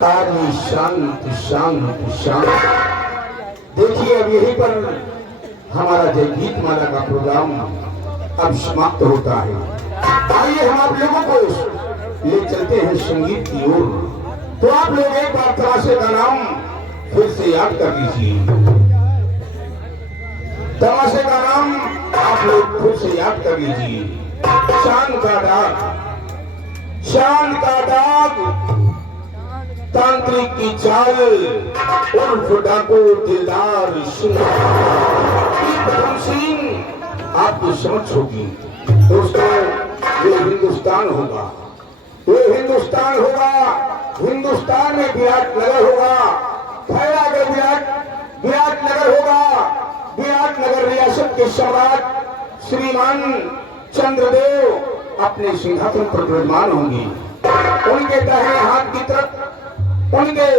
सारी शांत शांत शांत। देखिए अब यहीं पर हमारा जय गीत माला का प्रोग्राम अब समाप्त होता है। आइए हम आप लोगों को ले चलते हैं संगीत की ओर। तो आप लोग एक बार तमाशे का नाम फिर से याद कर लीजिए। तमाशे का नाम आप लोग फिर से याद कर लीजिए। शान का दाग, शान का दाग, तांत्रिक की चाल, उर्फ डाको दिलदार सिंह। आपकी समझ होगी दोस्तों। ये हिंदुस्तान होगा, ये हिंदुस्तान होगा। हिंदुस्तान में विराट नगर होगा, फैला के विराट नगर होगा। विराट नगर रियासत के सम्राट श्रीमान चंद्रदेव अपने सिंहासन पर विराजमान होंगे। उनके दाहिने हाथ की तरफ उनके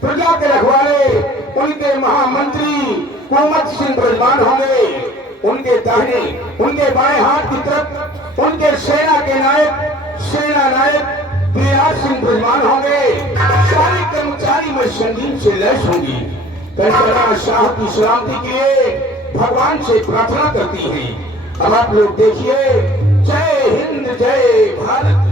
प्रजा के रखवाले, उनके महामंत्री कुंवर सिंह विराजमान होंगे। उनके दाहिने, उनके बाएं हाथ की तरफ उनके सेना के नायक, सेना नायक विराट सिंह विराजमान होंगे। सारे कर्मचारी में संगीत से लैस होंगी। कंचना शाह की सलामती के लिए भगवान से प्रार्थना करती हैं। अब आप लोग देखिए, जय हिंद जय भारत।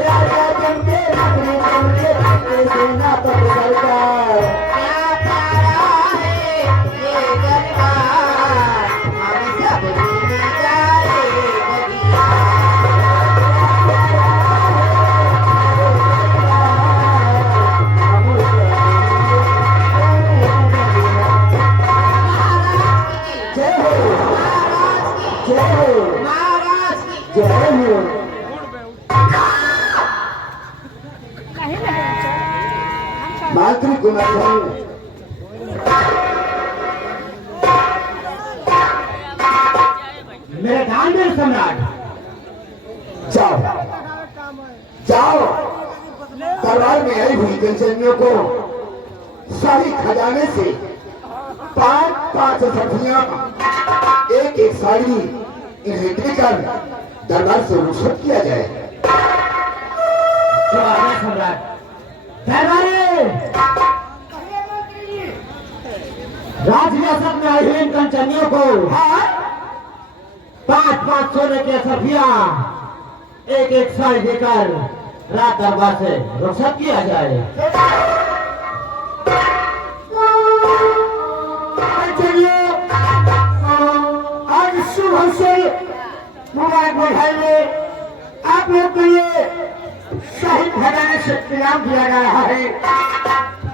राजा चमके नगरी चमके चमके सेना पर सरकार क्या प्यारा है ये दरबार हम सब मिल जाए बगिया जय हो जय हो महाराज की जय हो मातृ गुणधन मेरे धार्मिक सम्राट जाओ जाओ दरबार में आई हुई जनसैनियों को शाही खजाने से 5-5 सब्जियां एक एक साड़ी इन्हें देकर दरबार से रुखसत किया जाए। जो आगे सम्राट दरबारे राजव्यासक में आई हुई कंचनियों को 5-5 सोने के सफिया एक एक साड़ी देकर रात दरबार से रुखसत किया जाए। चलिए आज सुबह से मुबारक बधाइए आप लोग के लिए शाही खजाने से इनाम दिया जा रहा है।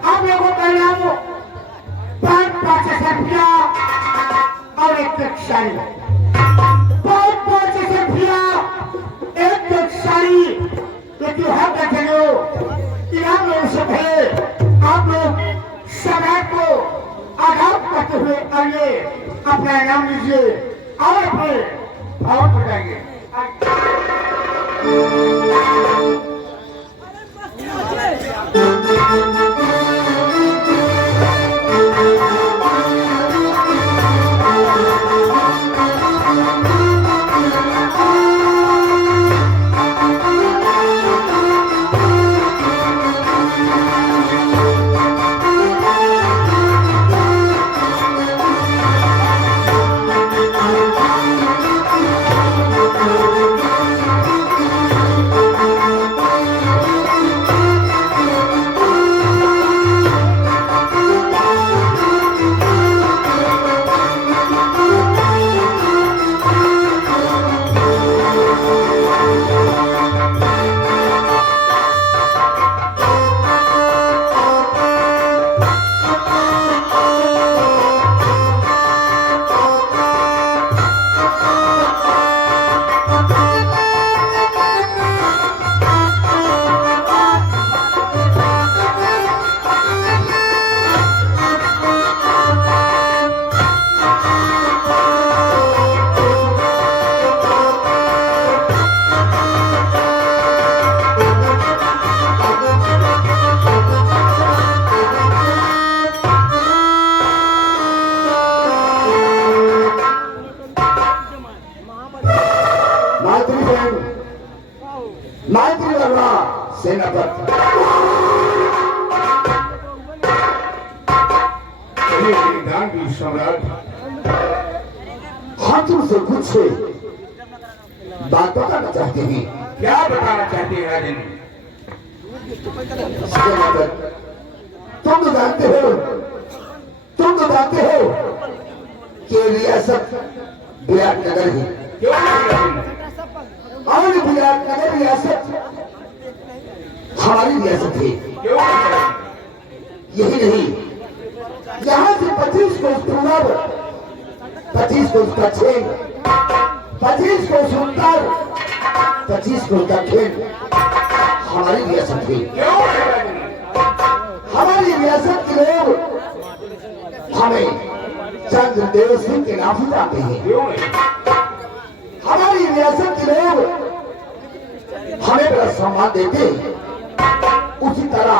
आप लोगों का इनाम 5-5 सफिया और एक साड़ी 5-5 सफिया एक साड़ी लेकिन हम बैठे हो इनाम लोगों से पहले आप लोग समय को आघात करते हुए आइए अपना इनाम लीजिए और अपने भाव बताइए। सेनापति गांधी सम्राट हम तुमसे कुछ बात बताना चाहते हैं। क्या बताना चाहते हैं राजन? सेनापति तुम तो जानते हो कि रियासत विराटनगर है क्यों नहीं राजन? और विराटनगर रियासत हमारी रियासत है। क्यों नहीं राजन? यही नहीं, यहाँ से 25 कोस पूरब, 25 कोस पश्चिम, 25 कोस उत्तर, 25 कोस दक्षिण हमारी रियासत है। क्यों नहीं राजन? हमारी रियासत के लोग हमें चंद्रदेव सिंह के नाम से जानते हैं। क्यों नहीं? हमारी रियासत के लोग हमें बड़ा सम्मान देते हैं। उसी तरह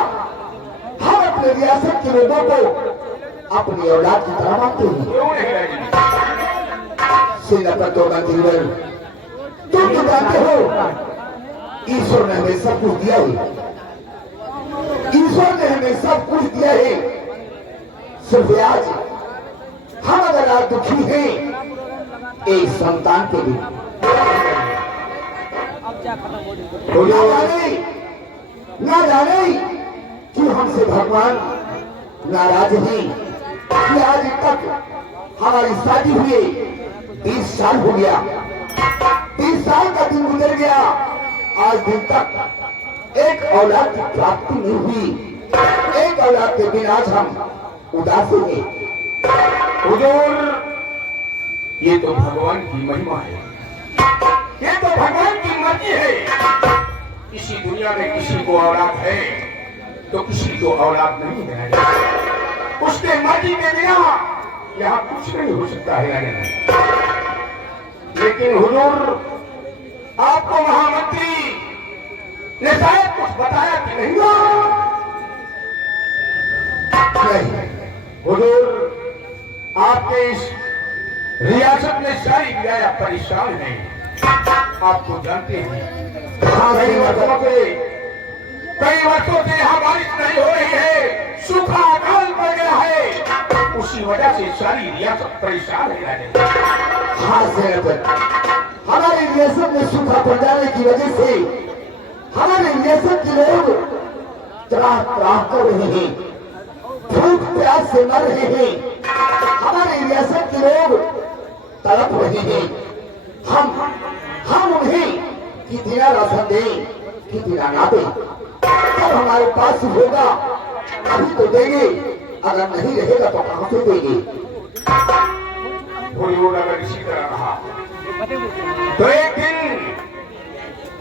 हम अपने रियासत के लोगों को अपनी औलाद की तरह मानते हैं। क्यों नहीं राजन? सेनापति तो मंत्रीवर तुम तो जानते हो ईश्वर ने हमें सब कुछ दिया है। ईश्वर ने हमें सब कुछ दिया है। सिर्फ आज हम अगर आज दुखी हैं एक संतान के लिए, तो ना जाने कि हमसे भगवान नाराज हैं कि आज तक हमारी शादी हुए 30 साल हो गया, 30 साल का दिन गुजर गया, आज दिन तक एक औलाद की प्राप्ति नहीं हुई। एक औलाद के बिना आज हम उदास हैं। हुजूर, ये तो भगवान की महिमा है, ये तो भगवान की मर्जी है। इसी दुनिया में किसी को औलाद है तो किसी को औलाद नहीं है। उसके मर्जी के बिना यहाँ कुछ नहीं हो सकता है। लेकिन हुजूर, आपको महामंत्री ने शायद कुछ बताया कि नहीं? हुजूर, आपके इस रियासत में सारी रियाया परेशान है, आपको जानते हैं। कई वर्षों से यहाँ बारिश नहीं हो रही है, सूखा अकाल पड़ गया है, उसी वजह से सारी रियासत परेशान है। हाँ हमारी रियासत में सूखा पड़ जाने की वजह से हमारे रियासत के लोग त्राह त्राह कर रहे हैं, भूख प्यास से मर रहे हैं। हमारे रियासत के लोग तड़प रहे हैं। हम उन्हें कितना राशन दें, कितना ना दें? जब हमारे पास होगा अभी तो देंगे, अगर नहीं रहेगा तो कहां से देंगे? अगर इसी तरह रहा तो एक दिन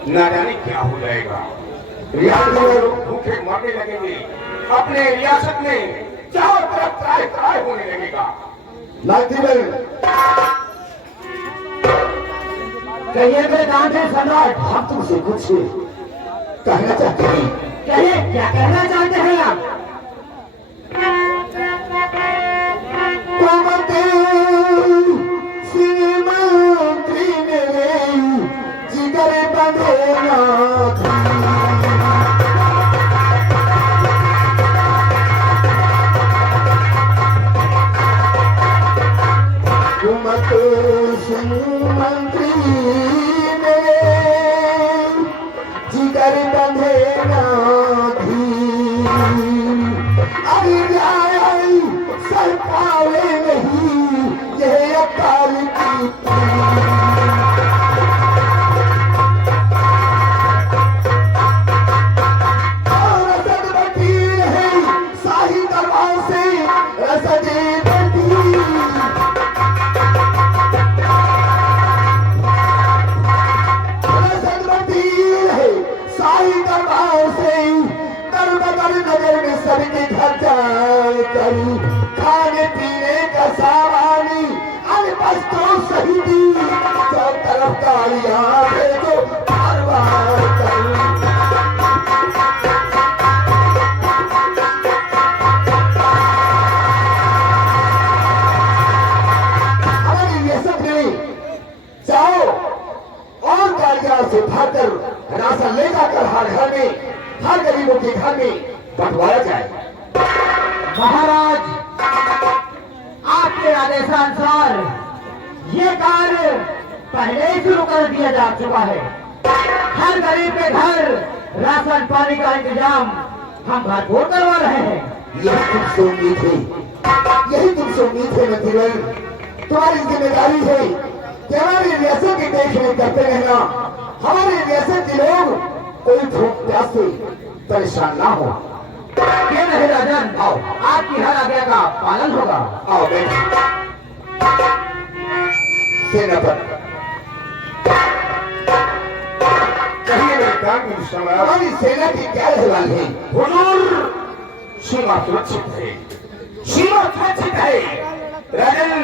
न जाने क्या हो जाएगा। रियासत में लोग भूखे मरने लगेंगे, अपने रियासत में चारों तरफ त्राह त्राह होने लगेगा। कहिए मेरे गांधी सम्राट, हम तुमसे कुछ कहना चाहते हैं। कहिए क्या कहना चाहते हैं आप? श्रीमंत्री मेरे जिगर बंधेगा, मंत्री मेरे जिगर बंधेगा भी, अरे सर पावे नहीं ये अकाल की। रसद बटी है शाही दरबार से, रसद नगर में सबके घर जाकर खाने पीने का सामानी, अरे बस तो सही दी तो तरफ तालियां भेजो बार-बार हमारी रियासत में जाओ और गाड़ियां से भरकर राशन ले जाकर हर घर में, हर गरीबों के घर में बंटवाया जाए। महाराज, आपके आदेशानुसार ये कार्य पहले ही शुरू कर दिया जा चुका है। हर गरीब के घर राशन पानी का इंतजाम हम भरपूर करवा रहे हैं। यही तुमसे उम्मीद है, यही तुमसे उम्मीद है मंत्रीवर। तुम्हारी जिम्मेदारी है कि हमारी रियासत की देखरेख करते रहना, हमारी रियासत के लोग कोई भूख प्यास से परेशान ना हो। ये नहीं राजन, आओ, आपकी हर आज्ञा का पालन होगा। आओ बेटे। सेनापति, कहिए मेरे कानून सम्राट, हमारी सेना की क्या रहवाल है? हुजूर, सीमा सुरक्षित है, सीमा सुरक्षित है। राजन,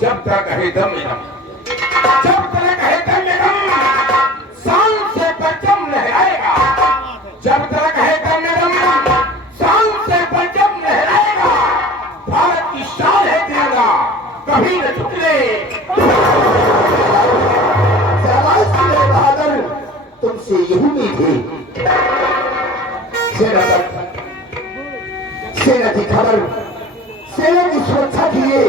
जब तक है दम में दम, जब तक है दम में दम, शान से परचम लहराएगा। जब तक है दम में दम, शान से परचम लहराएगा। भारत की शान है तिरंगा, कभी न झुकने। बहादुर, तुमसे यही उम्मीद है। सेना की खबर, सेना की सुरक्षा के लिए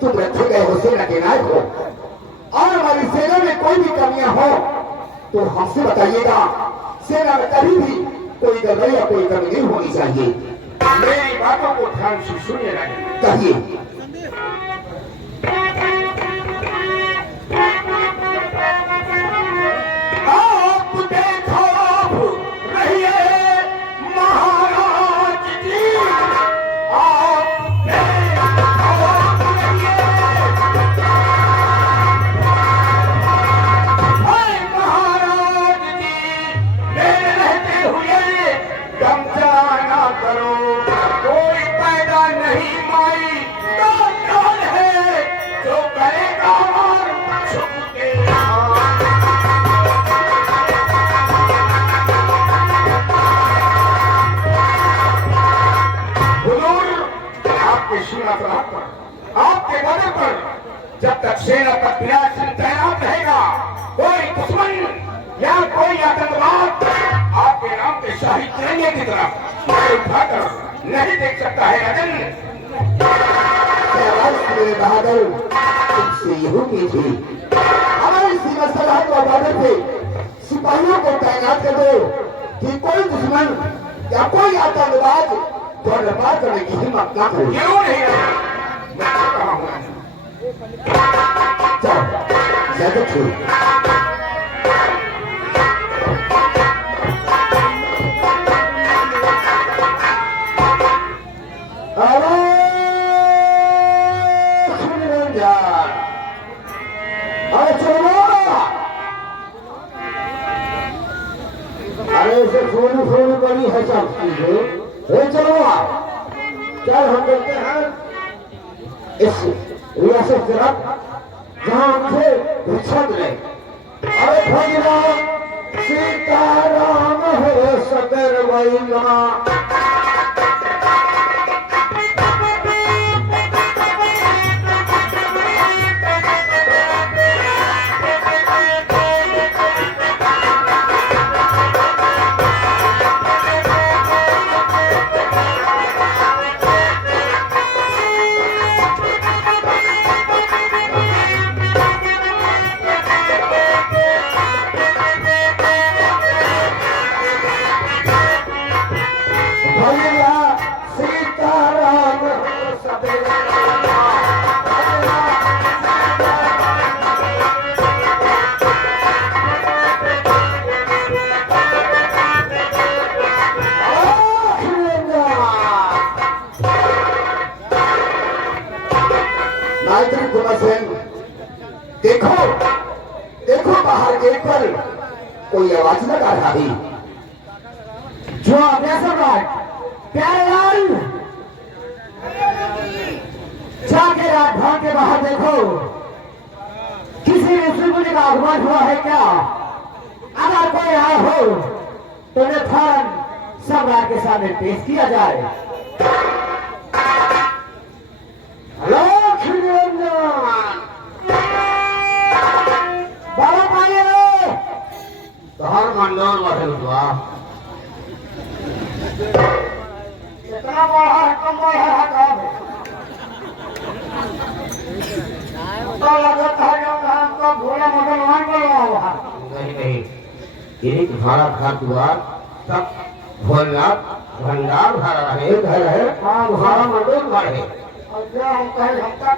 तुम रखे गए हो, सेना के नायक हो। और हमारी सेना में कोई भी कमियां हो तो हमसे बताइएगा, सेना में कभी भी कोई गड़बड़ी या कोई कमी नहीं होनी चाहिए। मेरी बातों को ध्यान से सुनिए राजन। कहिए। आप देखो रहिए महाराज जी, आप देखो रहिए महाराज जी, मेरे रहते हुए दम जाना करो, कोई पैदा नहीं माई तो कौन है जो करेगा और छुप के आपके सीमा सरहद पर, आपके बॉर्डर पर जब तक सेना का पिलासन तैनात रहेगा, कोई दुश्मन या कोई आतंकवाद आपके नाम के शाही तिरंगे की तरफ उठाकर नहीं देख सकता है राजन। मेरे बहादुर, तुमसे यही उम्मीद थी। हमारी सीमा सरहद और बॉर्डर पे सिपाहियों को तैनात कर दो कि कोई दुश्मन या कोई आतंकवाद बॉर्डर पार करने की हिम्मत ना करे। क्यों नहीं मैं तो कहा हूं राजन। चलो ज्यादा छोड़। अरे चलो, अरे इसे सोनी सोनी बड़ी है सब चीजें। चलो चल, हम देखते हैं इस रियासत तरफ जहाँ हमसे भिक्षा मिले। अरे भैया सीताराम हो सकर वैया, देखो देखो बाहर गेट पर कोई आवाज लगा रहा है। जो आज्ञा सम्राट प्यारे लाल, जाके राजभवन के बाहर देखो, किसी ऋषि मुनि का आगमन हुआ है क्या? अगर कोई आया हो तो उन्हें फौरन सम्राट के सामने पेश किया जाए। हेलो बाबा पाइए तोहर मंडोर बढ़ल बा। इतना बड़ा है, कम बड़ा है काम है। तो लगता है कि हमको भोला मुसलमान बोलवा हुआ है। नहीं, एक भाड़ा खात हुआ सब भोलनाथ भंडार भरा रहे घर है। हाँ, भाड़ा मंडोर बढ़े और जो हम कहे हमका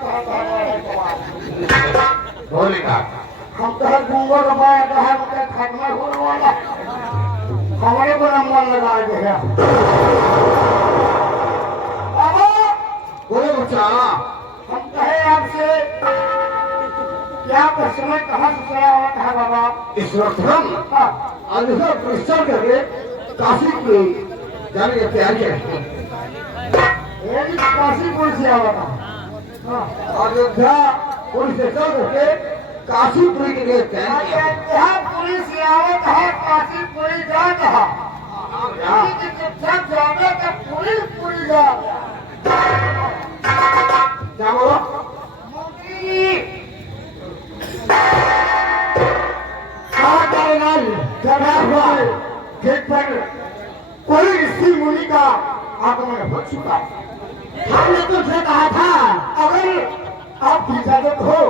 भोले का हम कहे गुंगो का बाया कहे मुझे खत्म होने वाला, हमारे को मन लगा देगा। बोले बच्चा, हम कहे आपसे क्या समय कहाँ से चला हुआ था बाबा? इस वक्त हम अयोध्या प्रस्थान करके काशी के जाने की तैयारी है। काशीपुर से आवा था। अयोध्या पुरी से चल करके काशीपुरी के लिए तैयार किया। यहाँ पुलिस से आवत है, काशीपुरी जा कहा जब जाने का पुलिस पुरी जा। क्या बोलो? गेट पर कोई ऋषि मुनि का आगमन हो चुका है। हमने तुमसे कहा था अगर आपकी इजाजत हो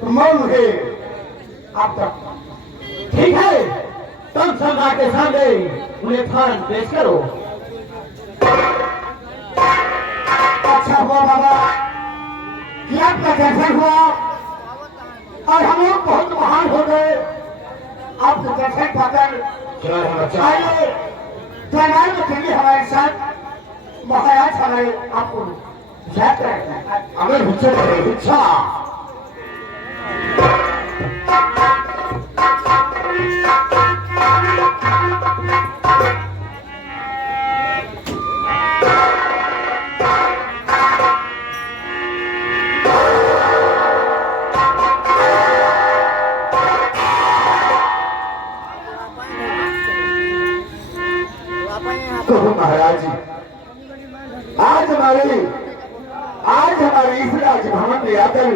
तो मैं मुझे आप तक ठीक है, तुम सम्राट के सामने उन्हें फौरन पेश करो। अच्छा हुआ बाबा कि आपका दर्शन हुआ और हम लोग बहुत महान हो गए। आपको दर्शन पाकर आइए जयमाल में चलिए हमारे साथ। महाराज हमारे आपको याद करेंगे। अगर भिक्षा करे भिक्षा। तो महाराज जी आज हमारे इस राजभवन में आकर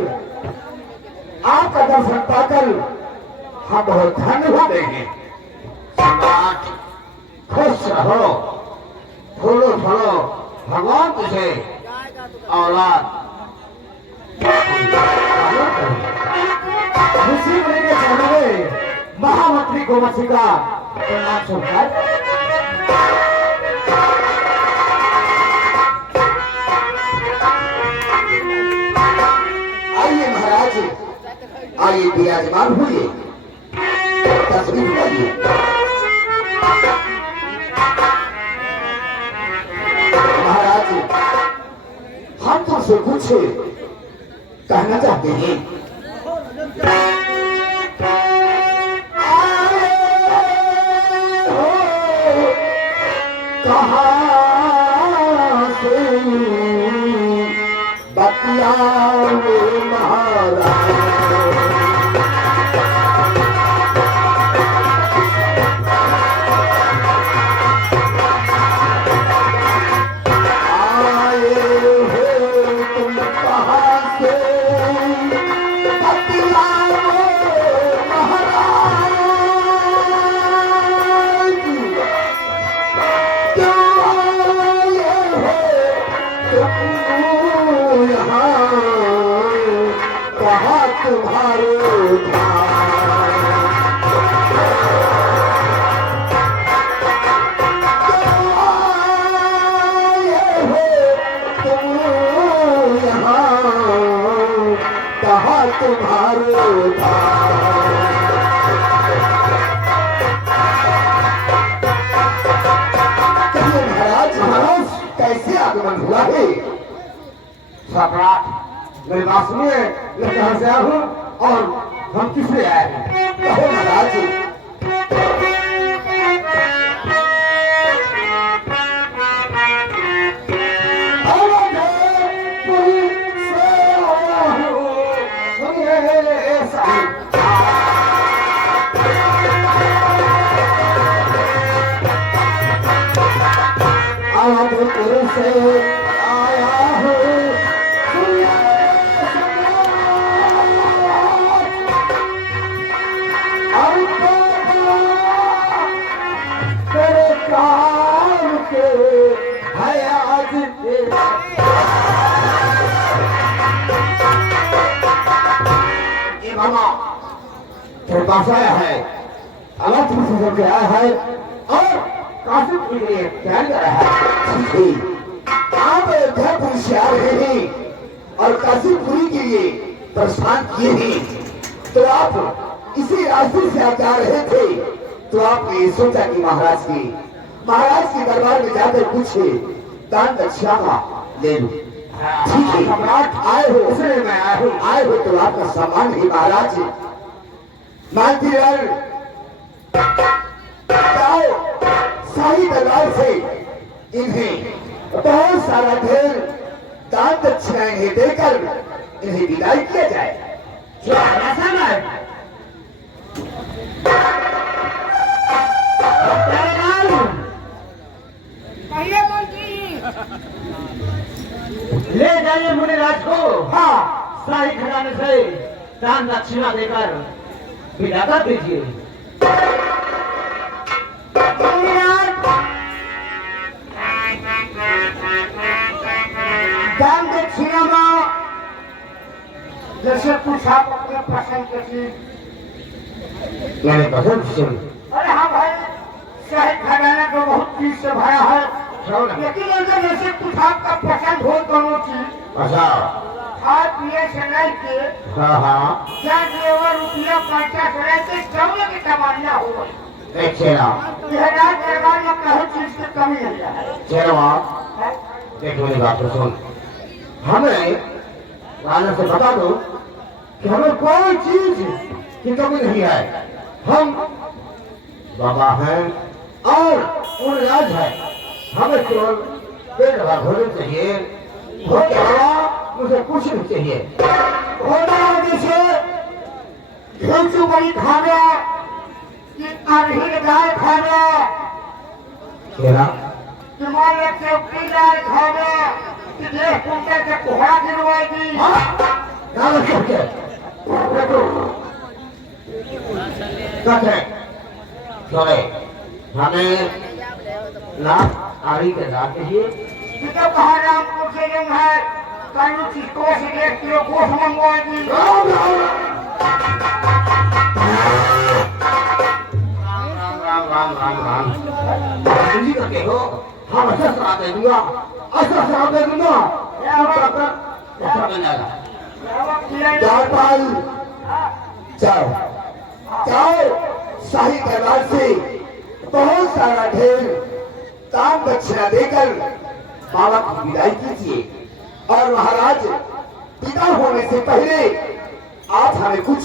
आपका दर्शन पाकर हम बहुत धन्य हो गए हैं। सम्राट खुश रहो, फूलो फलो, भगवान तुझे औलाद खुशी बने के चढ़े महामंत्री गोमती का प्रणाम सुनकर आइए विराजमान हुए, तस्वीर लाइए। महाराज हम तुमसे कुछ कहना चाहते हैं। कहाँ से बतियाओ महाराज, कैसे आगमन हुआ है? सम्राट मेरे बात सुनिए, मैं कहां से आया हूं और हम किससे आए हैं? कहो महाराज। से आया हूँ तेरे काम के है आज ये मामा तेरे पास आया है, अलग से के आया है और काफी के लिए क्या कर रहा है? आप अयोध्यापुरी से आ रहे हैं और काशीपुरी के लिए प्रस्थान किए हैं, तो आप इसी रास्ते से आप जा रहे थे, तो आपने ये सोचा कि महाराज के दरबार में जाकर पूछे दान दक्षिणा ले लो। ठीक है सम्राट, आए हो इसलिए मैं आए हो तो आपका सम्मान ही महाराज। मालतीलाल शाही दरबार से इन्हें बहुत सारा ढेर दान दक्षिणाएं देकर इन्हें विदाई किया जाए। क्या ऐसा है? ले जाइए मुनिराज को। हाँ, शाही खजाने से दान दक्षिणा देकर विदा कर दीजिए। दान दक्षिणा में जैसे कुछ आप अपने पसंद के चीज मैंने पसंद सुन। अरे हाँ भाई, शहीद खजाना तो बहुत चीज से भरा है, लेकिन अगर ऐसे कुछ आपका पसंद हो दोनों चीज अच्छा। खाए पिए से नहीं के हाँ क्या जेवर रुपया पैसा से रहते चौने की तमन्ना हो गई। एक चेहरा बिहार दरबार में कहीं चीज की कमी नहीं है। चेहरा देख मेरी बात तो सुन। हमें राजा से बता दो कि हमें कोई चीज की कमी नहीं है। हम बाबा हैं और उन राज है। हमें केवल पेट भर भोजन चाहिए, भोजन के अलावा मुझे कुछ नहीं चाहिए। होना जैसे घी बड़ी खाना कि अरहिर गाय खाना चेहरा कि मान लो चौकी गाय खाना कि देख कुंटे से कोहरा गिरवाएगी। नाम क्या देखो कथे चले हमें ना आरी के दांत चाहिए। कि तो कहा रामपुर से जंग है कहीं चिको से 1 किलो गोश्त मंगवाएगी। राम राम राम जी करके हो। हम अच्छा सलाह दे दूंगा, अच्छा सलाह दे दूंगा। अच्छा बनेगा। जापाल जाओ जाओ शाही दरबार से बहुत सारा ढेर ताम दक्षिणा देकर बाबा की विदाई कीजिए। और महाराज पिता होने से पहले आप हमें कुछ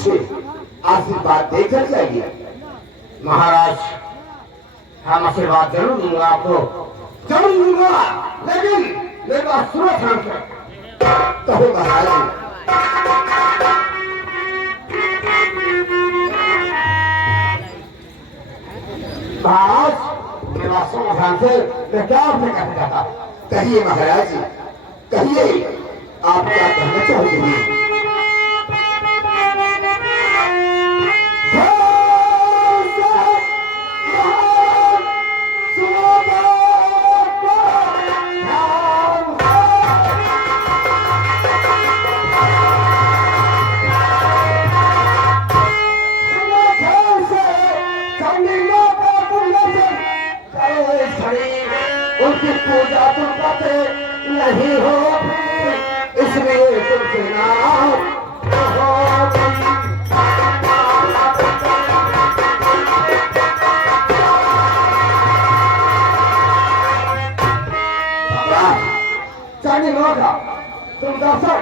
आशीर्वाद देकर जाइए। महाराज हम आशीर्वाद जरूर दूंगा आपको, जरूर दूंगा, लेकिन मेरे पास सूरत है। कहो महाराज। महाराज मेरा समाधान से मैं क्या आपसे कहना चाहता। कहिए महाराज कहिए, आप क्या कहना चाहते हैं। उनकी पूजा तुम करते नहीं हो, इसलिए तुमसे नाराज हो। चांदी माता तुम दर्शन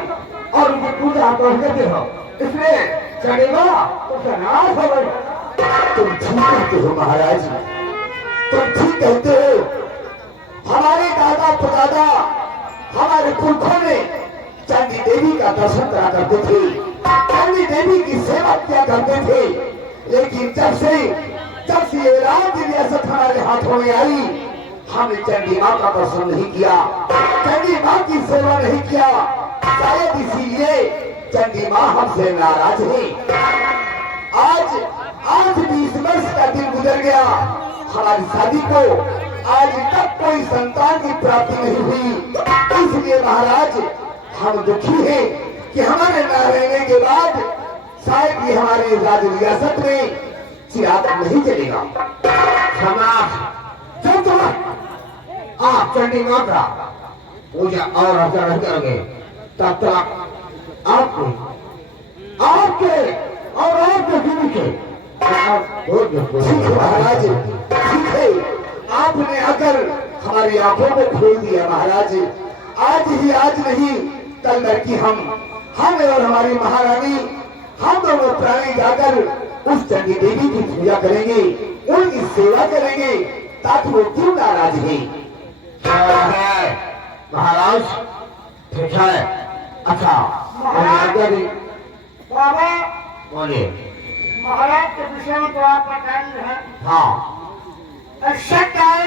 और उनकी पूजा तो करते हो, इसलिए चांदी माता तुमसे नाराज हो गई। तुम ठीक कहते हो महाराज, तुम ठीक कहते हो। हमारे दादा परदादा हमारे पुरखों ने चंडी देवी का दर्शन करा करते थे, चंडी देवी की सेवा किया करते थे। लेकिन जब से ये राज रियासत हमारे हाथों में आई, हमने चंडी माँ का दर्शन नहीं किया, चंडी माँ की सेवा नहीं किया। शायद इसीलिए चंडी माँ हमसे नाराज है। आज 20 वर्ष का दिन गुजर गया, हमारी शादी को आज तक कोई संतान की प्राप्ति नहीं हुई। इसलिए महाराज हम दुखी हैं कि हमारे न रहने के बाद शायद ये हमारे राज रियासत में चिराग नहीं जलेगा। जब तक आप चंडी माँ का पूजा और अर्चना नहीं करोगे, तब तक आपके और आपके बीवी के महाराज ठीक है। आपने अगर हमारी आंखों को खोल दिया महाराज, आज नहीं कल लड़की हम और हमारी महारानी हम दोनों प्राणी जाकर उस चंडी देवी की पूजा करेंगे, उनकी सेवा करेंगे, ताकि वो क्यों नाराज है। महाराज ठीक है। अच्छा बाबा बोलिए। महाराज के विषय में तो आप बताइए हैं। हाँ सत्य है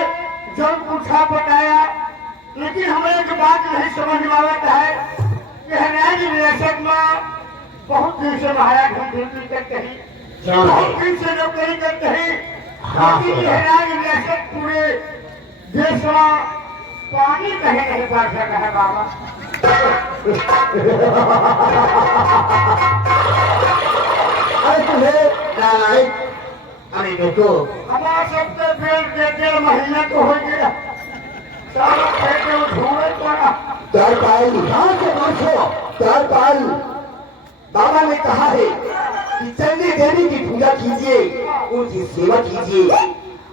जो पूछा बताया, लेकिन हमें एक बात नहीं समझ में आता है कि हरियाणा की रियासत में बहुत दिन से महाराज हम ड्यूटी करते हैं, बहुत दिन से नौकरी करते हैं, लेकिन हरियाणा की रियासत पूरे देश में पानी कहीं नहीं पड़ सका है। बाबा अरे तुम्हें नारायण अरे देखो हमारा सबके डेढ़ महीना तो हो गया सारा खेते धुएं पड़ा चार पाल यहाँ से पूछो चार पाल बाबा ने कहा है कि चंडी देवी की पूजा कीजिए उनकी सेवा कीजिए।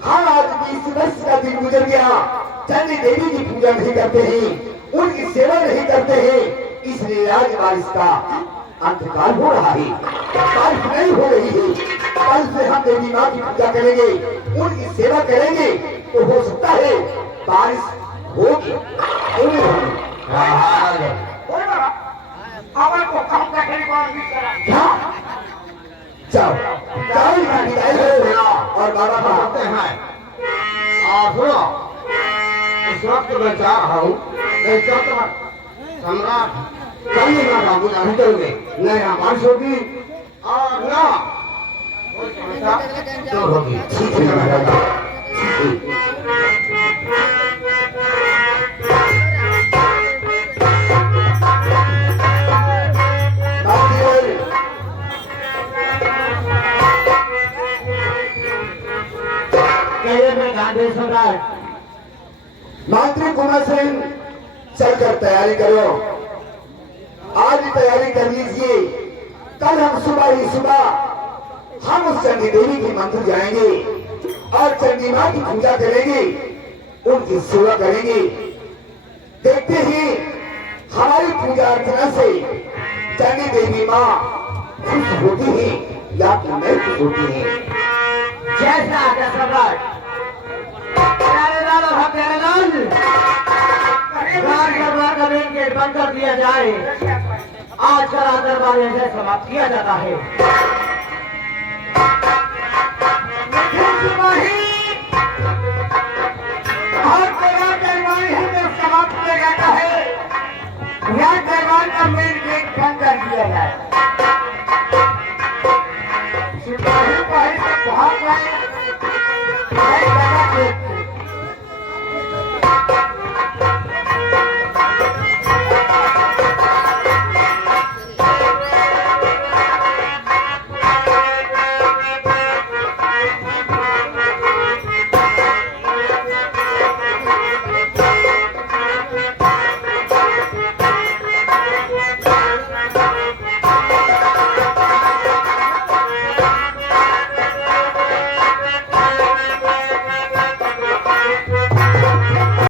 हम आज 20 वर्ष का दिन गुजर गया चंडी देवी की पूजा नहीं करते हैं उनकी सेवा नहीं करते हैं इसलिए आज बारिश का अंतकाल हो रहा है बारिश नहीं हो रही है। कल से हम देवी माँ की पूजा करेंगे उनकी सेवा करेंगे तो हो सकता है बारिश होगी होगी हमारे को काम करने को नहीं करा जाओ जाओ यहाँ विदाई हो और बाबा का होते हैं और सुनो इस वक्त मैं जा रहा हूँ सम्राट कभी ना बाबू नहीं करोगे न यहाँ बारिश होगी और ना कोई समस्या दूर होगी। ठीक है महाराजा ठीक है। मंत्री कुमार सिंह चलकर तैयारी करो आज ही तैयारी कर लीजिए कल हम सुबह ही सुबह हम उस चंडी देवी के मंदिर जाएंगे और चंडी माँ की पूजा करेंगे उनकी सेवा करेंगे। देखते ही हमारी पूजा अर्चना से चंडी देवी माँ खुश होती है या कि नहीं खुश होती है। जैसा आज्ञा सम्राट प्यारे लाल और प्यारे लाल राज दरबार का मेन गेट बंद कर दिया जाए आज का राज दरबार ऐसे समाप्त किया जाता है। हर दरबार दरबार ही में समाप्त किया जाता है राज दरबार का मेन गेट बंद कर दिया जाए सिपाही पहले से भाग गए